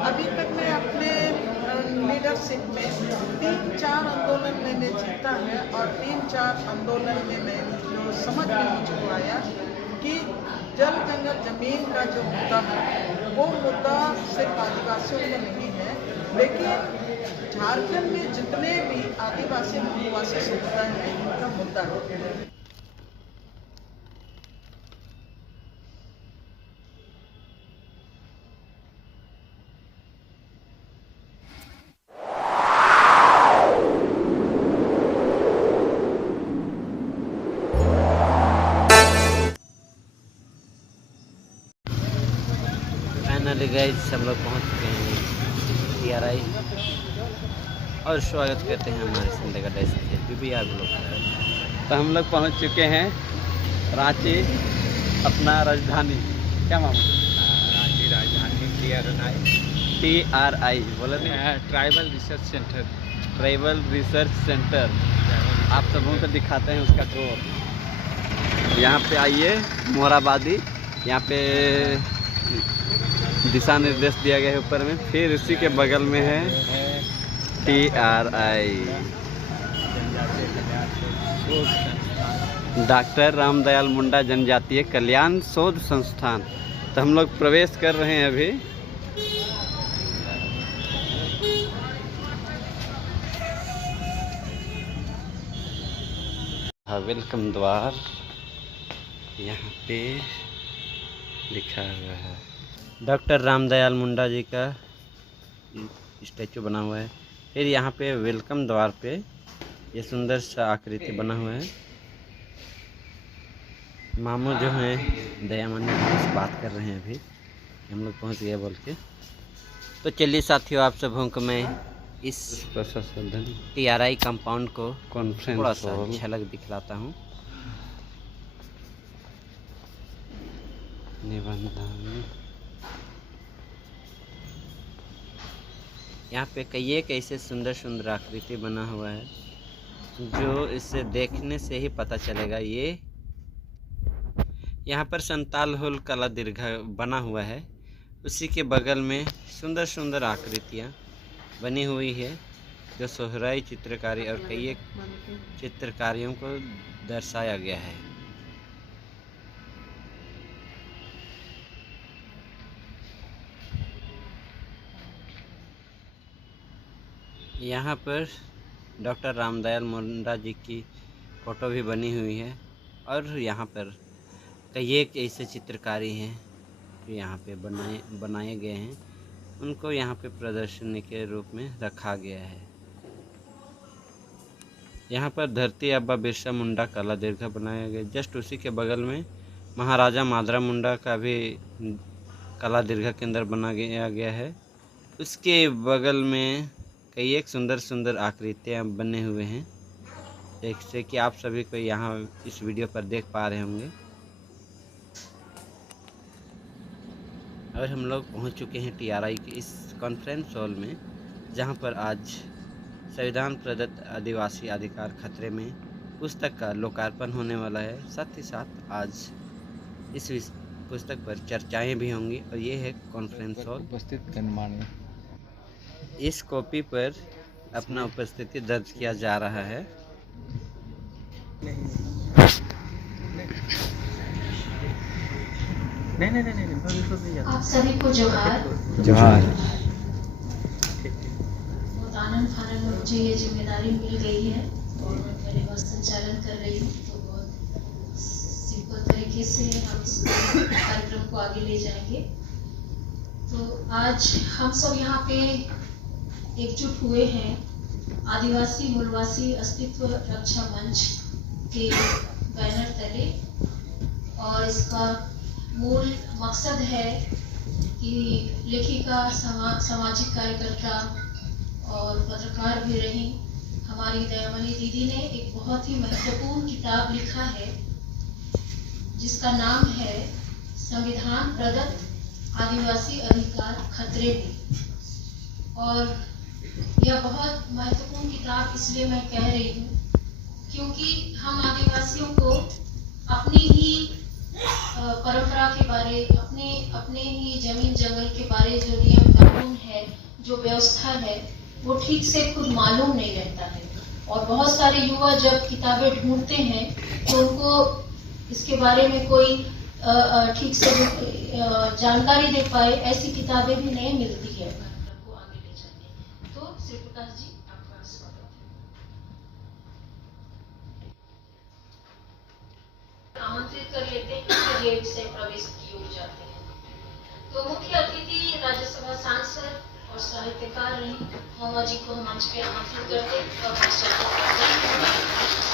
अभी तक मैं अपने लीडरशिप में 3-4 आंदोलन मैंने जीता है और 3-4 आंदोलन में मैं जो समझ में मुझको आया कि जल जंगल जमीन का जो मुद्दा है वो मुद्दा सिर्फ आदिवासियों में नहीं है, लेकिन झारखंड में जितने भी आदिवासी मूलवासी समुदाय हैं उनका मुद्दा है। फाइनली गाइस हम लोग पहुंच चुके हैं TRI और स्वागत करते हैं हमारे संडे का डेस्क PBR लोग। तो हम लोग पहुंच चुके हैं रांची, अपना राजधानी। क्या मामला? रांची राजधानी TRI बोले tribal research centre. Tribal research centre आप सबों को दिखाते हैं उसका टूर। यहाँ पे आइए मोहराबादी, यहाँ पे दिशा निर्देश दिया गया है ऊपर में। फिर इसी के बगल में है TRI, डॉक्टर रामदयाल मुंडा जनजातीय कल्याण शोध संस्थान। तो हम लोग प्रवेश कर रहे हैं अभी। वेलकम द्वार यहाँ पे लिखा हुआ है। डॉक्टर रामदयाल मुंडा जी का स्टैचू बना हुआ है। फिर यहाँ पे वेलकम द्वार पे ये सुंदर सा आकृति बना हुआ है। मामू जो हैं दयामान्य से बात कर रहे हैं अभी कि हम लोग पहुँच गए बोल के। तो चलिए साथियों, आप सबों को मैं इस TRI कंपाउंड को कॉन्फ्रेंस थोड़ा सा झलक दिखलाता हूँ। निबंधन यहाँ पे कई एक ऐसे सुंदर सुंदर आकृति बना हुआ है जो इसे देखने से ही पता चलेगा। ये यहाँ पर संताल हुल कला दीर्घा बना हुआ है। उसी के बगल में सुंदर सुंदर आकृतियाँ बनी हुई है जो सोहराई चित्रकारी और कई एक चित्रकारियों को दर्शाया गया है। यहाँ पर डॉक्टर रामदयाल मुंडा जी की फ़ोटो भी बनी हुई है और यहाँ पर कई एक ऐसे चित्रकारी हैं जो यहाँ पे बनाए गए हैं। उनको यहाँ पे प्रदर्शनी के रूप में रखा गया है। यहाँ पर धरती आबा बिरसा मुंडा कला दीर्घा बनाया गया। जस्ट उसी के बगल में महाराजा माधरा मुंडा का भी कला दीर्घा के अंदर बना गया है। उसके बगल में कई एक सुंदर सुंदर आकृतियाँ बने हुए हैं जैसे कि आप सभी को यहाँ इस वीडियो पर देख पा रहे होंगे। और हम लोग पहुँच चुके हैं TRI के इस कॉन्फ्रेंस हॉल में, जहाँ पर आज संविधान प्रदत्त आदिवासी अधिकार खतरे में पुस्तक का लोकार्पण होने वाला है। साथ ही साथ आज इस पुस्तक पर चर्चाएं भी होंगी और ये है कॉन्फ्रेंस हॉल। उपस्थित गणमान्य, इस कॉपी पर अपना उपस्थिति दर्ज किया जा रहा है। आप सभी को जोहार। जोहार। बहुत आनंद फानंद में मुझे ये जिम्मेदारी मिल गई है और मैं पहले बस संचालन कर रही हूँ, तो बहुत सिंपल तरीके से हम इस कार्यक्रम को आगे ले जाएंगे। तो आज हम सब यहाँ पे एकजुट हुए हैं आदिवासी मूलवासी अस्तित्व रक्षा मंच के बैनर तले, और इसका मूल मकसद है कि लेखिका, सामाजिक कार्यकर्ता और पत्रकार भी रही हमारी दयामणि दीदी ने एक बहुत ही महत्वपूर्ण किताब लिखा है जिसका नाम है संविधान प्रदत्त आदिवासी अधिकार खतरे में। और यह बहुत महत्वपूर्ण किताब इसलिए मैं कह रही हूँ क्योंकि हम आदिवासियों को अपनी ही परंपरा के बारे, अपने ही जमीन जंगल के बारे जो नियम कानून है जो व्यवस्था है वो ठीक से खुद मालूम नहीं रहता है, और बहुत सारे युवा जब किताबें ढूंढते हैं तो उनको इसके बारे में कोई ठीक से जानकारी दे पाए ऐसी किताबें भी नहीं मिलती है को आगे ले जाने। तो श्री प्रकाश जी, आपका स्वागत है। आमंत्रित कर लेते हैं, गेट से प्रवेश की ओर जाते हैं। तो मुख्य अतिथि राज्यसभा सांसद और साहित्यकार रही महुआ जी को मंच पे आमंत्रित करते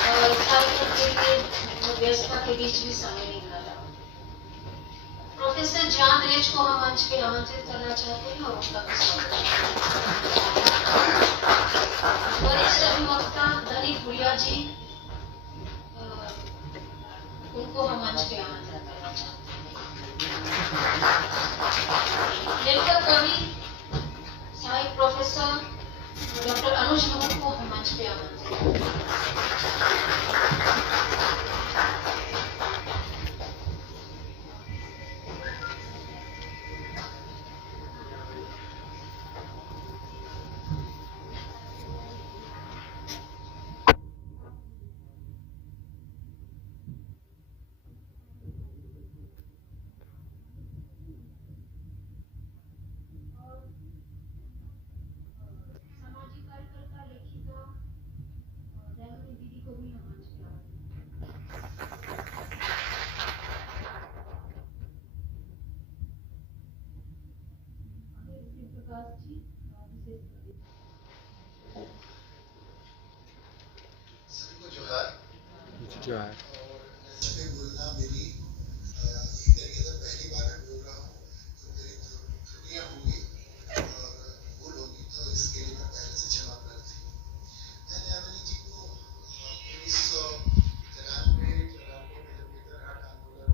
और कार्यक्रम के लिए व्यवस्था के बीच भी समय निकाला। प्रोफेसर जान रेज को हम मंच पे आमंत्रित करना चाहते हैं और उनका भी स्वागत है। वरिष्ठ अधिवक्ता धनी गुड़िया जी, उनको हम मंच पे आमंत्रित करना चाहते हैं। लेखक कवि सहायक प्रोफेसर डॉक्टर अनुज महू को हम मंच पे आमंत्रित करते हैं। जो है बोलना मेरी एक तरीके से पहली बार मैं बोल रहा हूँ, तो मेरी त्रुटियां होंगी और भूल होगी, तो इसके लिए मैं पहले से क्षमा प्रार्थी हूँ। मैंने अमनी जी को 1993 में जब नेतरहाट आंदोलन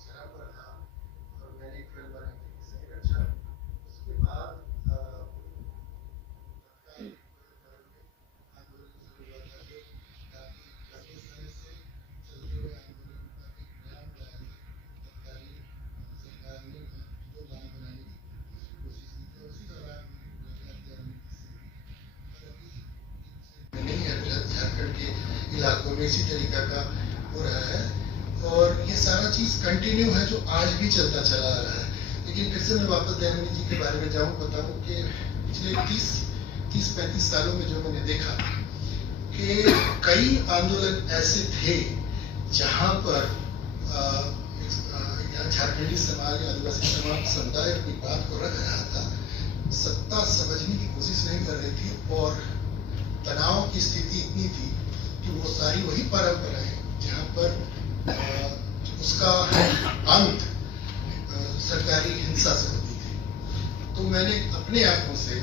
चरम पर था और मैंने 12 बार की रक्षा, उसके बाद इलाकों में इसी तरीका का हो रहा है और ये सारा चीज कंटिन्यू है जो आज भी चलता चला आ रहा है। लेकिन फिर से मैं वापस दयामनी जी के बारे में बताऊं कि पिछले 30-35 सालों में जो मैंने देखा कि कई आंदोलन ऐसे थे जहां पर झारखंडी समाज या आदिवासी समुदाय अपनी बात को रख रहा था, सत्ता समझने की कोशिश नहीं कर रही थी और तनाव की स्थिति इतनी थी कि वो सारी वही परंपराएं जहाँ पर उसका अंत सरकारी हिंसा से होती थी। तो मैंने अपने आंखों से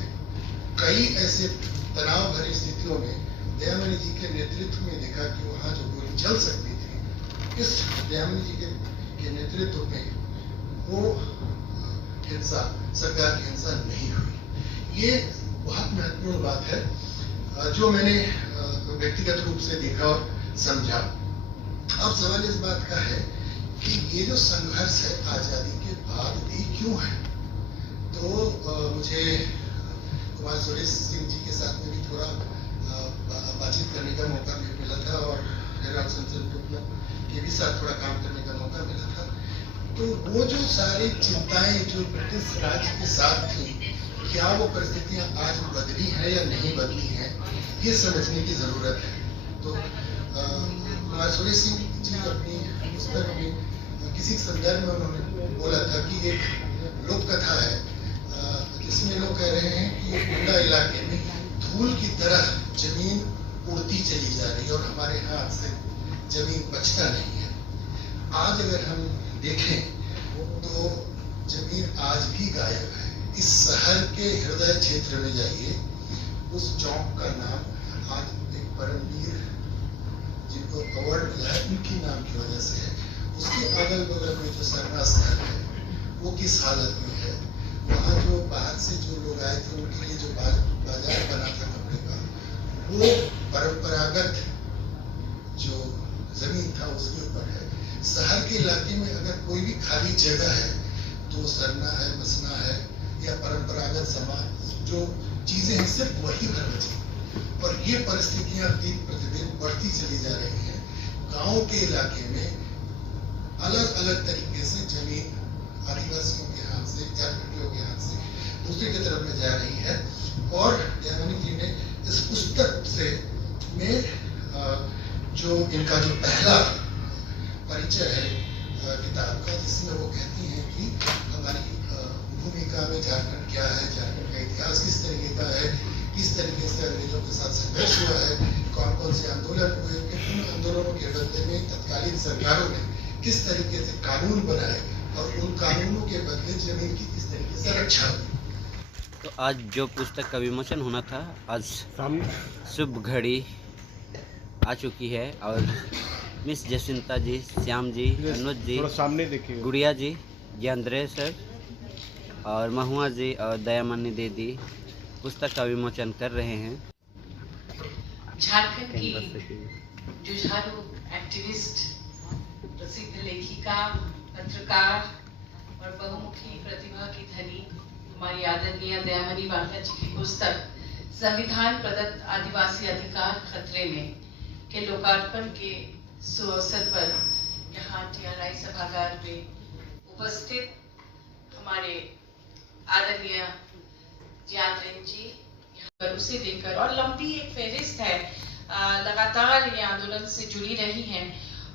कई ऐसे तनाव भरी स्थितियों में दयामनी जी के नेतृत्व में देखा कि वहाँ जो गोली चल सकती थी, इस दयामनी जी के नेतृत्व में वो हिंसा, सरकार की हिंसा नहीं हुई। ये बहुत महत्वपूर्ण बात है जो मैंने व्यक्तिगत रूप से देखा और समझा। अब सवाल इस बात का है कि ये जो संघर्ष है आजादी के बाद भी क्यों है। तो मुझे कुमार सुरेश सिंह जी के साथ में भी थोड़ा बातचीत करने का मौका भी मिला था और हेराल्ड संसद ग्रुप के भी साथ थोड़ा काम करने का मौका मिला था। तो वो जो सारी चिंताएं जो ब्रिटिश राज के साथ थी, क्या वो परिस्थितियां आज बदली हैं या नहीं बदली हैं, ये समझने की जरूरत है। तो कुमार सुरेश सिंह जी अपनी पुस्तक में किसी संदर्भ में उन्होंने बोला था कि एक लोक कथा है जिसमें लोग कह रहे हैं कि मुंडा इलाके में धूल की तरह जमीन उड़ती चली जा रही है और हमारे हाथ से जमीन बचता नहीं है। आज अगर हम देखें तो जमीन आज भी गायब है। इस शहर के हृदय क्षेत्र में जाइए, उस चौक का नाम आज एक परमवीर जिनको अवार्ड मिला है उनकी नाम की वजह से है। उसके अगल बगल में जो सरना स्थल है वो किस हालत में है। वहाँ जो बाहर से जो लोग आए थे उनके लिए जो बाजार बना था कपड़े का, वो परंपरागत जो जमीन था उसके ऊपर है। शहर के इलाके में अगर कोई भी खाली जगह है तो सरना है, मसना है, या परंपरागत समाज जो चीजें हैं सिर्फ वही घर बची, और ये परिस्थितियां दिन प्रतिदिन बढ़ती चली जा रही हैं। गांव के इलाके में अलग अलग तरीके से जमीन आदिवासियों के हाथ से, झारखंडियों के हाथ से दूसरी की तरफ में जा रही है। और दयामणि जी ने इस पुस्तक से में जो इनका जो पहला परिचय है किताब का, जिसमें वो कहती हैं कि हमारी भूमिका में झारखंड क्या है, झारखंड का इतिहास किस तरीके का है, किस तरीके से अंग्रेजों के साथ संघर्ष हुआ है, कौन कौन से आंदोलन हुए, उन आंदोलनों के बदले में तत्कालीन सरकारों ने किस तरीके से कानून बनाए और उन कानूनों के बदले जमीन की किस तरीके से रक्षा हुई। तो आज जो पुस्तक का विमोचन होना था, आज शुभ घड़ी आ चुकी है और मिस जसिंता जी, श्याम जी, अनुज जी, सामने देखिए, गुड़िया जी, ज्ञानद्रय सर और महुआ जी और दयामणि दीदी पुस्तक का विमोचन कर रहे हैं। झारखंड की जुझारू एक्टिविस्ट, प्रसिद्ध लेखिका, पत्रकार और बहुमुखी प्रतिभा की धनी हमारी आदरणीय दयामणि वाघेला जी की पुस्तक संविधान प्रदत्त आदिवासी अधिकार खतरे में के लोकार्पण के सुअवसर पर यहाँ TRI सभागार में उपस्थित हमारे आदरणीय ज्ञानद्रय जी यहाँ पर उसे देखकर, और लंबी एक फहरिस्त है, लगातार ये आंदोलन से जुड़ी रही हैं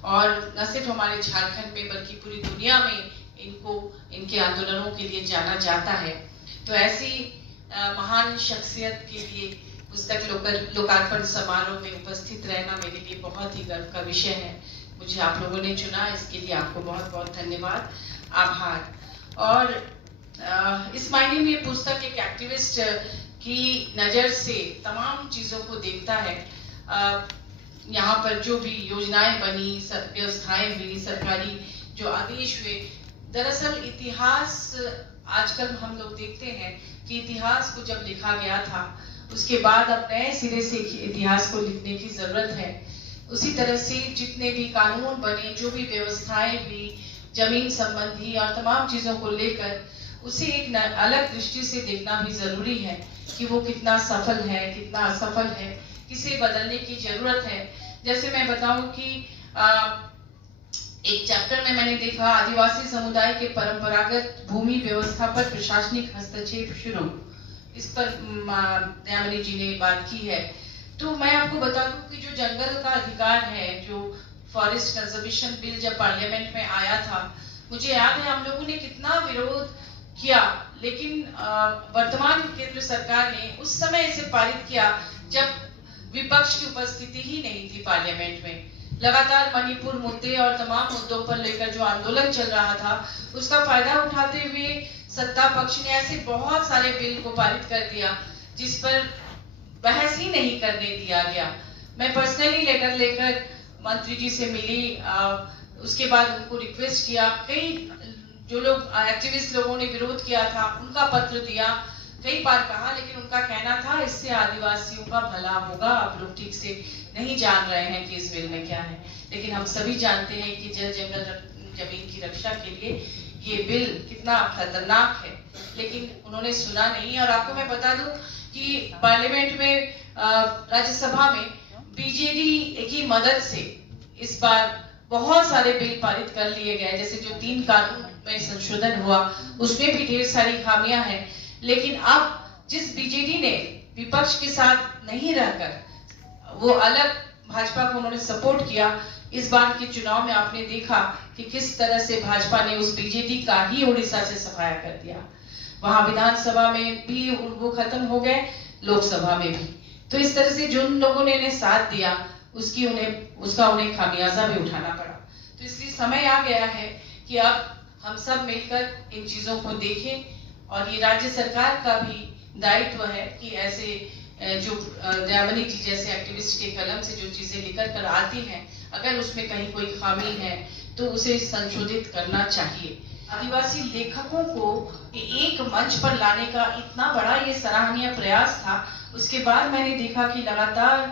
और न सिर्फ हमारे झारखंड में बल्कि पूरी दुनिया में इनको, इनके आंदोलनों के लिए जाना जाता है। तो ऐसी महान शख्सियत के लिए पुस्तक लोकार्पण समारोह में उपस्थित रहना मेरे लिए बहुत ही गर्व का विषय है। मुझे आप लोगों ने चुना, इसके लिए आपको बहुत बहुत धन्यवाद, आभार। और इस मायने में पुस्तक एक एक्टिविस्ट की नज़र से तमाम चीज़ों को देखता है। यहाँ पर जो भी योजनाएं बनी, व्यवस्थाएं हुई, सरकारी जो आदेश हुए, दरअसल इतिहास आजकल हम लोग देखते हैं कि इतिहास को जब लिखा गया था उसके बाद अब नए सिरे से इतिहास को लिखने की जरूरत है। उसी तरह से जितने भी कानून बने, जो भी व्यवस्थाएं हुई जमीन संबंधी और तमाम चीजों को लेकर, उसे एक अलग दृष्टि से देखना भी जरूरी है कि वो कितना सफल है, कितना असफल है, किसे बदलने की जरूरत है। जैसे मैं बताऊं कि एक चैप्टर में मैंने देखा आदिवासी समुदाय के परंपरागत भूमि व्यवस्था पर प्रशासनिक हस्तक्षेप शुरू, इस पर दयामणि जी ने बात की है। तो मैं आपको बता दूं कि जो जंगल का अधिकार है, जो फॉरेस्ट कंजर्वेशन बिल जब पार्लियामेंट में आया था, मुझे याद है हम लोगों ने कितना विरोध किया, लेकिन वर्तमान केंद्र सरकार ने उस समय इसे पारित किया जब विपक्ष की उपस्थिति ही नहीं थी पार्लियामेंट में। लगातार मणिपुर मुद्दे और तमाम मुद्दों पर लेकर जो आंदोलन चल रहा था, उसका फायदा उठाते हुए सत्ता पक्ष ने ऐसे बहुत सारे बिल को पारित कर दिया जिस पर बहस ही नहीं करने दिया गया। मैं पर्सनली लेटर लेकर मंत्री जी से मिली, उसके बाद उनको रिक्वेस्ट किया, कई जो लोग एक्टिविस्ट लोगों ने विरोध किया था उनका पत्र दिया, कई बार कहा, लेकिन उनका कहना था इससे आदिवासियों का भला होगा, आप लोग ठीक से नहीं जान रहे हैं कि इस बिल में क्या है। लेकिन हम सभी जानते हैं कि जल जंगल जमीन की रक्षा के लिए ये बिल कितना खतरनाक है, लेकिन उन्होंने सुना नहीं। और आपको मैं बता दूं कि पार्लियामेंट में, राज्यसभा में बीजेडी की मदद से इस बार बहुत सारे बिल पारित कर लिए गए। जैसे जो 3 कानून में संशोधन हुआ उसमें भी ढेर सारी खामियां हैं, लेकिन अब जिस बीजेडी ने विपक्ष के साथ नहीं रहकर वो अलग भाजपा को उन्होंने सपोर्ट किया, इस बार के चुनाव में आपने देखा कि किस तरह से भाजपा ने उस बीजेडी का ही उड़ीसा से सफाया कर दिया। वहां विधानसभा में भी वो खत्म हो गए, लोकसभा में भी। तो इस तरह से जिन लोगों ने इन्हें साथ दिया उसका उन्हें खामियाजा भी उठाना पड़ा। तो इसलिए समय आ गया है कि अब हम सब मिलकर इन चीजों को देखें, और ये राज्य सरकार का भी दायित्व है कि ऐसे जो दयामणि जी जैसे एक्टिविस्ट के कलम से जो चीजें निकल कर आती हैं, अगर उसमें कहीं कोई खामी है तो उसे संशोधित करना चाहिए। आदिवासी लेखकों को एक मंच पर लाने का इतना बड़ा ये सराहनीय प्रयास था। उसके बाद मैंने देखा कि लगातार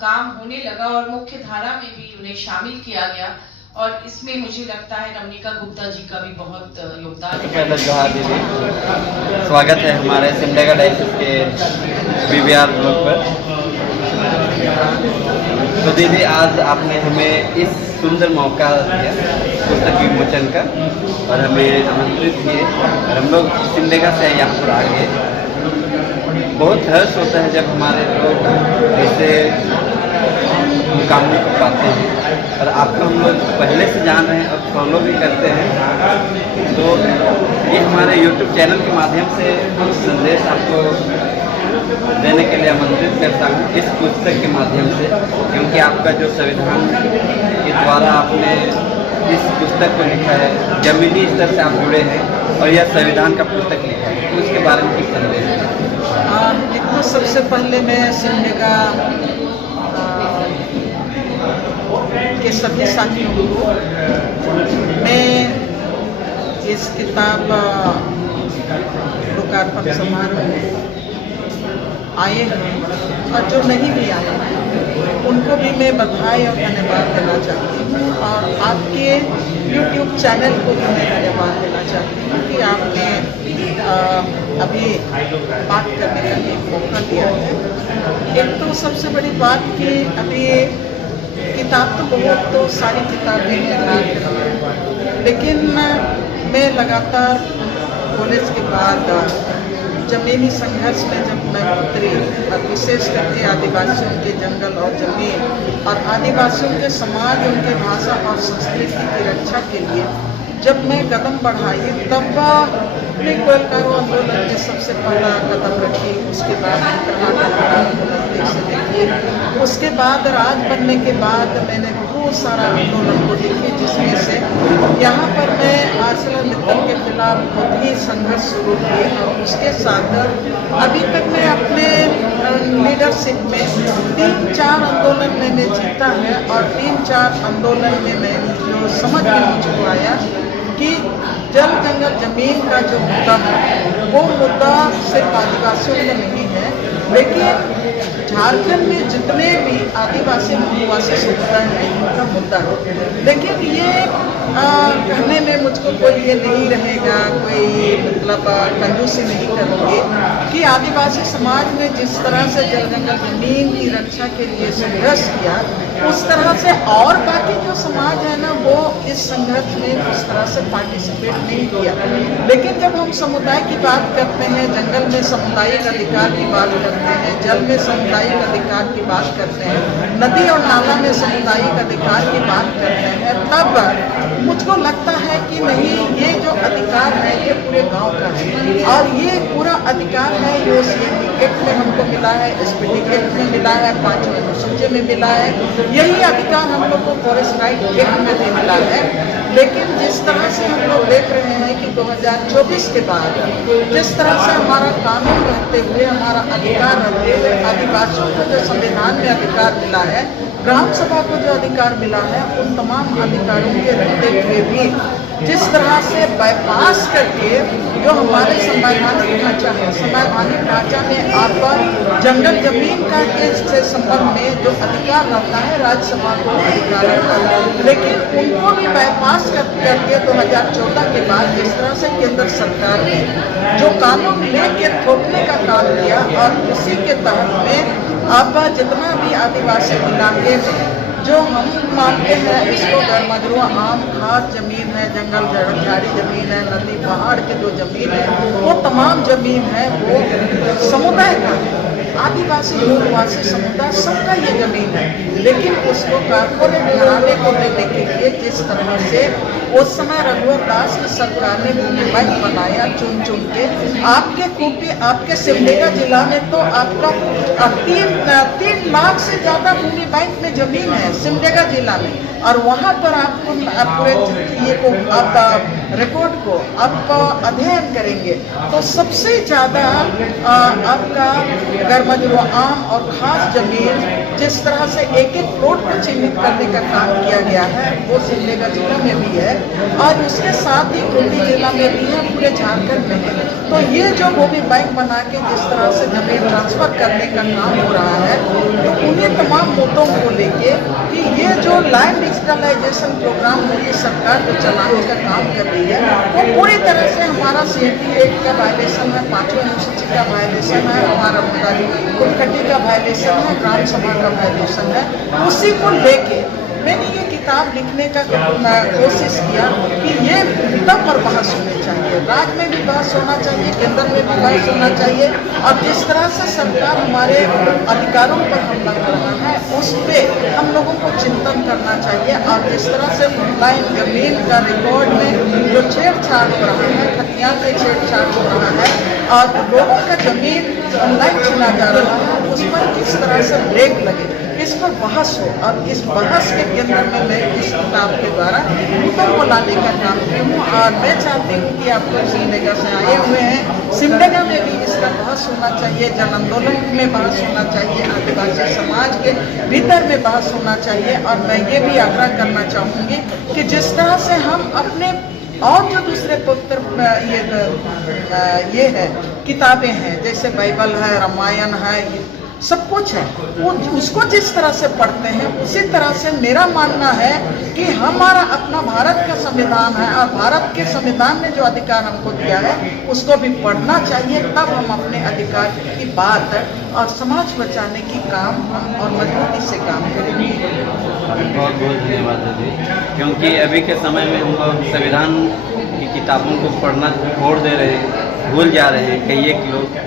काम होने लगा और मुख्य धारा में भी उन्हें शामिल किया गया, और इसमें मुझे लगता है रमनिका गुप्ता जी का भी बहुत योगदान है। पहले जोहार दीदी, स्वागत है हमारे सिमडेगा डायसिस के BBR ब्लॉग पर। तो दीदी आज आपने हमें इस सुंदर मौका दिया पुस्तक विमोचन का और हमें आमंत्रित किए और हम लोग सिमडेगा से यहाँ पर आ गए। बहुत हर्ष होता है जब हमारे लोग ऐसे मुकाबले को पाते हैं और आपको हम लोग पहले से जान रहे हैं और फॉलो भी करते हैं। तो ये हमारे YouTube चैनल के माध्यम से कुछ संदेश आपको देने के लिए आमंत्रित करता हूँ इस पुस्तक के माध्यम से, क्योंकि आपका जो संविधान के द्वारा आपने इस पुस्तक को लिखा है, जमीनी स्तर से आप जुड़े हैं और यह संविधान का पुस्तक लिखा है, तो उसके बारे में कुछ संदेश है। एक तो सबसे पहले मैं सिमडेगा के सभी साथियों को मैं इस किताब लोकार्पण समारोह में आए हैं और जो नहीं भी आए हैं उनको भी मैं बधाई और धन्यवाद देना चाहती हूँ और आपके YouTube चैनल को भी मैं धन्यवाद देना चाहती हूँ कि आपने अभी बात करने का एक मौका दिया है। एक तो सबसे बड़ी बात कि अभी किताब तो बहुत तो सारी किताबें हैं, लेकिन मैं लगातार कॉलेज के बाद जमीनी संघर्ष में जब मैं उतरी और विशेष करके आदिवासियों के जंगल और जमीन और आदिवासियों के समाज, उनके भाषा और संस्कृति की रक्षा के लिए जब मैं कदम बढ़ाई तब गोलकारो आंदोलन में सबसे पहला कदम रखी। उसके बाद उसके बाद राज बनने के बाद मैंने बहुत सारा आंदोलन को देखी, जिसमें से यहाँ पर मैं ArcelorMittal के खिलाफ बहुत ही संघर्ष शुरू किए और उसके साथ अभी तक मैं अपने लीडरशिप में 3-4 आंदोलन मैंने जीता है और 3-4 आंदोलन में मैंने जो समझ में मुझको आया कि जल जंगल जमीन का जो मुद्दा है वो मुद्दा सिर्फ आदिवासियों में नहीं है, लेकिन झारखंड में जितने भी आदिवासी मूलवासी समुदाय हैं उनका मुद्दा है। लेकिन ये कहने में मुझको कोई ये नहीं रहेगा, कोई मतलब कंजूसी नहीं करूँगी कि आदिवासी समाज में जिस तरह से जल जंगल जमीन की रक्षा के लिए संघर्ष किया, उस तरह से और बाकी जो समाज है ना वो इस संघर्ष में उस तरह से पार्टिसिपेट नहीं किया। लेकिन जब हम समुदाय की बात करते हैं, जंगल में सामुदायिक अधिकार की बात करते हैं, जल में सामुदायिक अधिकार की बात करते हैं, नदी और नाला में सामुदायिक अधिकार की बात करते हैं, तब मुझको लगता है कि नहीं, ये जो अधिकार है ये पूरे गांव का है और ये पूरा अधिकार है जो CMD एक्ट में हमको मिला है, SPT एक्ट में मिला है, 5वें अनुसूची में मिला है, यही अधिकार हम लोग को फॉरेस्ट राइट एक्ट में भी मिला है। लेकिन जिस तरह से हम लोग देख रहे हैं कि 2024 के बाद जिस तरह से हमारा कानून रहते हुए, हमारा अधिकार रहते हुए, आदिवासियों को जो संविधान में अधिकार मिला है, ग्राम सभा को जो अधिकार मिला है, उन तमाम अधिकारों के रहते हुए भी जिस तरह से बाईपास करके जो हमारे संवैधानिक ढांचा है, संवैधानिक ढांचा में आपका जंगल जमीन का के संबंध में जो अधिकार रहता है राज्यसभा को अधिकार रहता है, लेकिन उनको भी बाईपास करके 2014 के बाद जिस तरह से केंद्र सरकार ने जो कानून लेके थोपने का काम किया और उसी के तहत में अब जितना भी आदिवासी इलाके में जो हम मानते हैं इसको गरमगरुआ आम खास जमीन है, जंगल झाड़ी जमीन है, नदी पहाड़ की जो जमीन है वो तमाम जमीन है वो समुदाय का है, आदिवासी मूलवासी समुदाय सबका ये जमीन है। लेकिन उसको कारपोरेट घराने को देने के लिए जिस तरह से उस समय रघुवर दास की सरकार ने भूमि बैंक बनाया चुन चुन के, आपके सिमडेगा जिला में तो आपका 3 लाख से ज्यादा भूमि बैंक में जमीन है सिमडेगा जिला में, और वहाँ पर आपको पूरे ये को आप रिकॉर्ड को आप अध्ययन करेंगे तो सबसे ज़्यादा आपका गरमगरुआ आम और खास जमीन जिस तरह से एक प्लॉट को चिन्हित करने का काम किया गया है वो सिमडेगा जिला में भी है। और उसके साथ ही खूंटी जिला में भी है, पूरे झारखंड में है। तो ये जो भूमि बैंक बना के जिस तरह से जमीन ट्रांसफर करने का काम हो रहा है, तो उन्हीं तमाम मुद्दों को लेके कि ये जो लैंड डिजिटलाइजेशन प्रोग्राम मोदी सरकार जो चलाने का काम कर रही है, वो पूरी तरह से हमारा CAT एक्ट का वायलेशन है, 5वीं अनुसूची का वायलेशन है, हमारा कुलकटी का वायलेशन है, ग्राम सभा का वायलेशन है। उसी को लेके मैंने ये किताब लिखने का कोशिश किया कि ये मुद्दा पर बहस होनी चाहिए, राज्य में भी बहस होना चाहिए, केंद्र में भी बहस होना चाहिए, और जिस तरह से सरकार हमारे अधिकारों पर हमला कर रहा है उस पर हम लोगों को चिंतन करना चाहिए। और जिस तरह से ऑनलाइन जमीन का रिकॉर्ड में जो छेड़छाड़ हो रहा है, खतियान में छेड़छाड़ हो रहा है और लोगों का जमीन ऑनलाइन छीना जा रहा है, उस पर किस तरह से ब्रेक लगे, इस पर बहस हो। और इस बहस के केंद्र में मैं इस किताब के द्वारा मुद्दों को लाने का काम की हूँ। और मैं चाहती हूँ कि आप लोग सिमडेगा से आए हुए हैं, सिमडेगा में भी इसका बहस होना चाहिए, जन आंदोलन में बहस होना चाहिए, आदिवासी समाज के भीतर में बहस होना चाहिए। और मैं ये भी आग्रह करना चाहूँगी कि जिस तरह से हम अपने और जो दूसरे पवित्र ये है किताबें हैं, जैसे बाइबल है, रामायण है, सब कुछ है, वो उसको जिस तरह से पढ़ते हैं उसी तरह से मेरा मानना है कि हमारा अपना भारत का संविधान है और भारत के संविधान ने जो अधिकार हमको दिया है उसको भी पढ़ना चाहिए। तब हम अपने अधिकार की बात और समाज बचाने की काम हम और मजबूती से काम करेंगे। बहुत बहुत धन्यवाद दीदी, क्योंकि अभी के समय में हम लोग संविधान की किताबों को पढ़ना छोड़ दे रहे हैं, भूल जा रहे हैं कई एक लोग,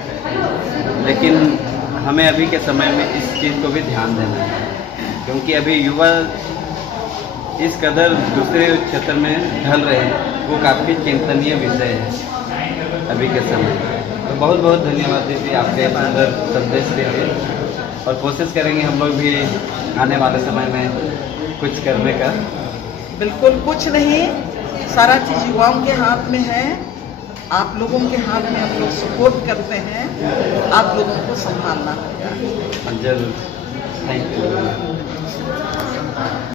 लेकिन हमें अभी के समय में इस चीज़ को भी ध्यान देना है, क्योंकि अभी युवा इस कदर दूसरे क्षेत्र में ढल रहे हैं, वो काफ़ी चिंतनीय विषय है अभी के समय। तो बहुत बहुत धन्यवाद दीदी आपके सुंदर संदेश के लिए, और कोशिश करेंगे हम लोग भी आने वाले समय में कुछ करने का। बिल्कुल कुछ नहीं, सारा चीज़ युवाओं के हाथ में है, आप लोगों के हाथ में हम लोग सपोर्ट करते हैं, आप लोगों को संभालना होगा। जरूर, थैंक यू।